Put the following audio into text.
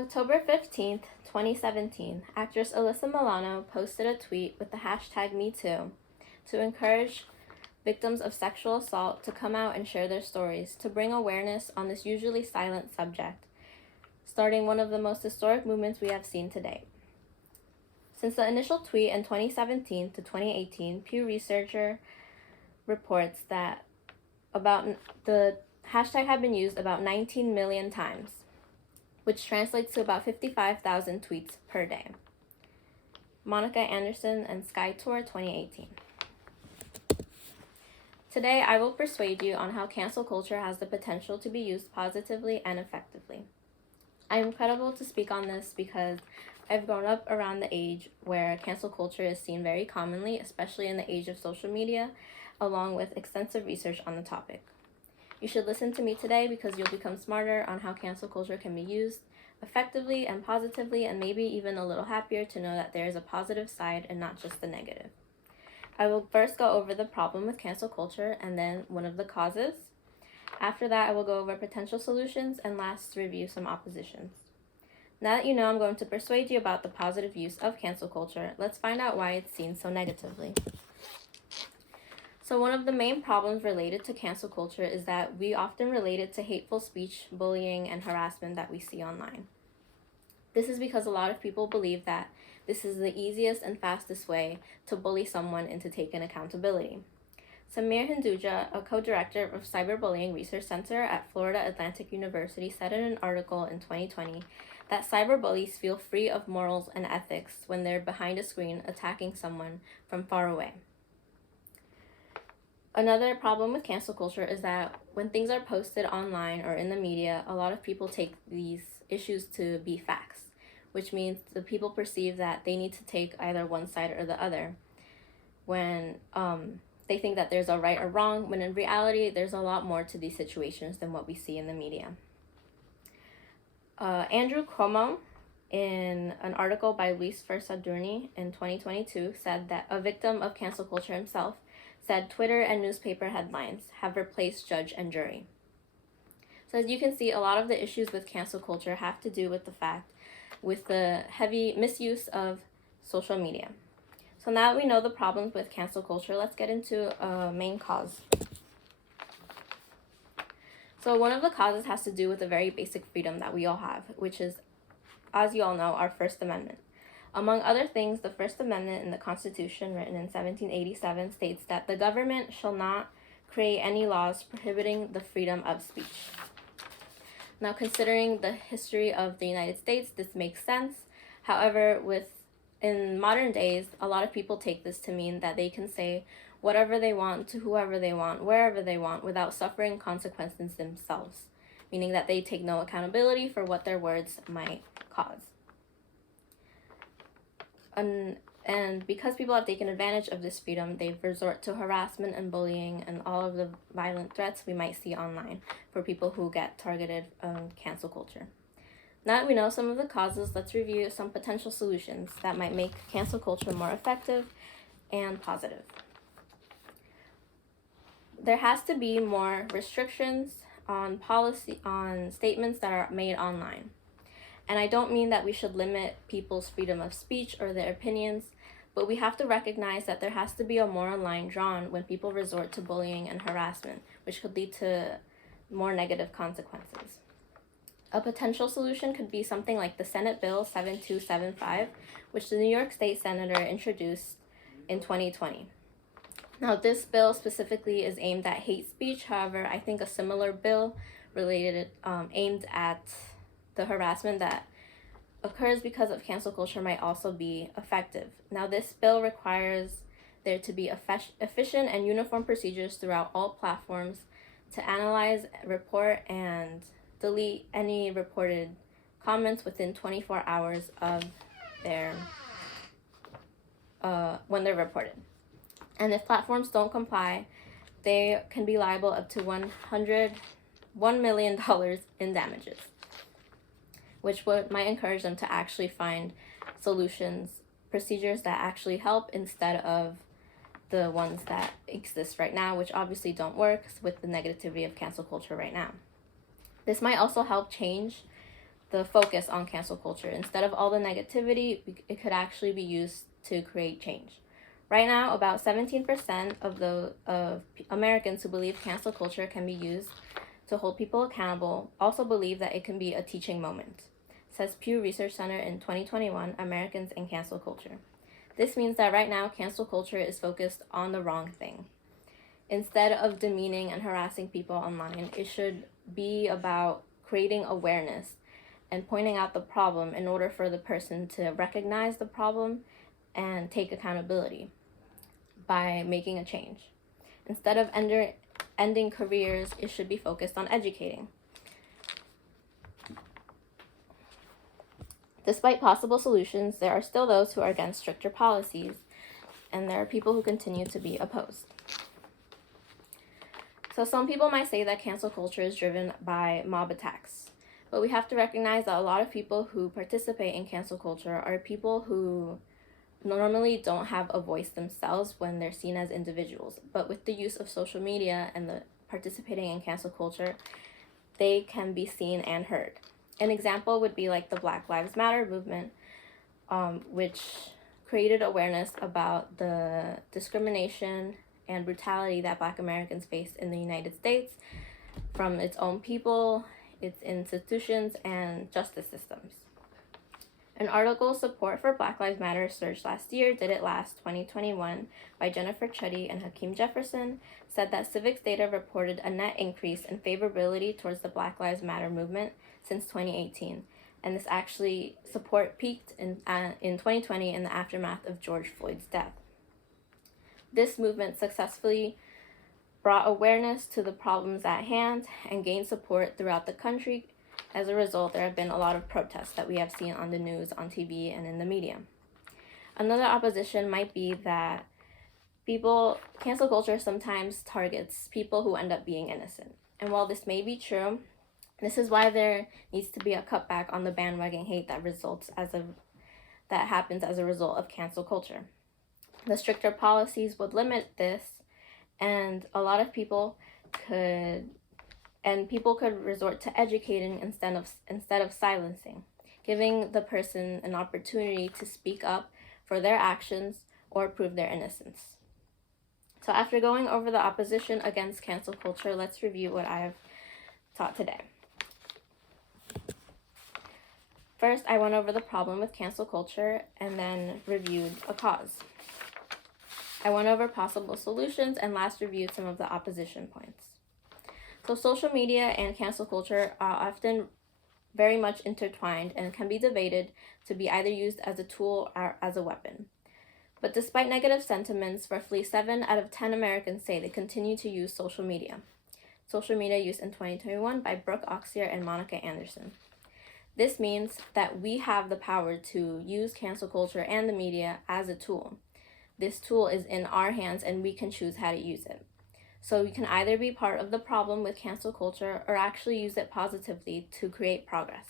On October 15th, 2017, actress Alyssa Milano posted a tweet with the hashtag #MeToo to encourage victims of sexual assault to come out and share their stories, to bring awareness on this usually silent subject, starting one of the most historic movements we have seen to date. Since the initial tweet in 2017 to 2018, Pew Researcher reports that the hashtag had been used about 19 million times, which translates to about 55,000 tweets per day. Monica Anderson and Sky Tour 2018. Today, I will persuade you on how cancel culture has the potential to be used positively and effectively. I am credible to speak on this because I've grown up around the age where cancel culture is seen very commonly, especially in the age of social media, along with extensive research on the topic. You should listen to me today because you'll become smarter on how cancel culture can be used effectively and positively, and maybe even a little happier to know that there is a positive side and not just the negative. I will first go over the problem with cancel culture and then one of the causes. After that, I will go over potential solutions and last review some oppositions. Now that you know I'm going to persuade you about the positive use of cancel culture, let's find out why it's seen so negatively. So one of the main problems related to cancel culture is that we often relate it to hateful speech, bullying, and harassment that we see online. This is because a lot of people believe that this is the easiest and fastest way to bully someone into taking accountability. Samir Hinduja, a co-director of Cyberbullying Research Center at Florida Atlantic University, said in an article in 2020 that cyberbullies feel free of morals and ethics when they're behind a screen attacking someone from far away. Another problem with cancel culture is that when things are posted online or in the media, a lot of people take these issues to be facts, which means the people perceive that they need to take either one side or the other when they think that there's a right or wrong, when in reality, there's a lot more to these situations than what we see in the media. Andrew Cuomo, in an article by Luis Versadurni in 2022, said that a victim of cancel culture himself said Twitter and newspaper headlines have replaced judge and jury. So as you can see, a lot of the issues with cancel culture have to do with the heavy misuse of social media. So now that we know the problems with cancel culture, let's get into a main cause. So one of the causes has to do with a very basic freedom that we all have, which is, as you all know, our First Amendment. Among other things, the First Amendment in the Constitution, written in 1787, states that the government shall not create any laws prohibiting the freedom of speech. Now, considering the history of the United States, this makes sense. However, in modern days, a lot of people take this to mean that they can say whatever they want to whoever they want, wherever they want, without suffering consequences themselves, meaning that they take no accountability for what their words might cause. And because people have taken advantage of this freedom, they resort to harassment and bullying and all of the violent threats we might see online for people who get targeted cancel culture. Now that we know some of the causes, let's review some potential solutions that might make cancel culture more effective and positive. There has to be more restrictions on statements that are made online. And I don't mean that we should limit people's freedom of speech or their opinions, but we have to recognize that there has to be a moral line drawn when people resort to bullying and harassment, which could lead to more negative consequences. A potential solution could be something like the Senate Bill 7275, which the New York State Senator introduced in 2020. Now, this bill specifically is aimed at hate speech. However, I think a similar bill aimed at the harassment that occurs because of cancel culture might also be effective. Now, this bill requires there to be efficient and uniform procedures throughout all platforms to analyze, report, and delete any reported comments within 24 hours of when they're reported. And if platforms don't comply, they can be liable up to $1 million in damages, which might encourage them to actually find solutions, procedures that actually help instead of the ones that exist right now, which obviously don't work with the negativity of cancel culture right now. This might also help change the focus on cancel culture. Instead of all the negativity, it could actually be used to create change. Right now, about 17% of Americans who believe cancel culture can be used to hold people accountable also believe that it can be a teaching moment, says Pew Research Center in 2021, Americans and Cancel Culture. This means that right now, cancel culture is focused on the wrong thing. Instead of demeaning and harassing people online, it should be about creating awareness and pointing out the problem in order for the person to recognize the problem and take accountability by making a change. Instead of ending careers, it should be focused on educating. Despite possible solutions, there are still those who are against stricter policies, and there are people who continue to be opposed. So some people might say that cancel culture is driven by mob attacks, but we have to recognize that a lot of people who participate in cancel culture are people who normally don't have a voice themselves when they're seen as individuals. But with the use of social media and the participating in cancel culture, they can be seen and heard. An example would be like the Black Lives Matter movement, which created awareness about the discrimination and brutality that Black Americans face in the United States from its own people, its institutions, and justice systems. An article, Support for Black Lives Matter, surged last year, Did It Last 2021, by Jennifer Chuddy and Hakeem Jefferson, said that civics data reported a net increase in favorability towards the Black Lives Matter movement since 2018, and this actually support peaked in 2020 in the aftermath of George Floyd's death. This movement successfully brought awareness to the problems at hand and gained support throughout the country. As a result, there have been a lot of protests that we have seen on the news, on TV, and in the media. Another opposition might be that cancel culture sometimes targets people who end up being innocent. And while this may be true, this is why there needs to be a cutback on the bandwagon hate that happens as a result of cancel culture. The stricter policies would limit this, and a lot of people could resort to educating instead of silencing, giving the person an opportunity to speak up for their actions or prove their innocence. So after going over the opposition against cancel culture, let's review what I have taught today. First, I went over the problem with cancel culture and then reviewed a cause. I went over possible solutions and last reviewed some of the opposition points. So social media and cancel culture are often very much intertwined and can be debated to be either used as a tool or as a weapon. But despite negative sentiments, roughly 7 out of 10 Americans say they continue to use social media. Social media use in 2021 by Brooke Oxier and Monica Anderson. This means that we have the power to use cancel culture and the media as a tool. This tool is in our hands and we can choose how to use it. So we can either be part of the problem with cancel culture or actually use it positively to create progress.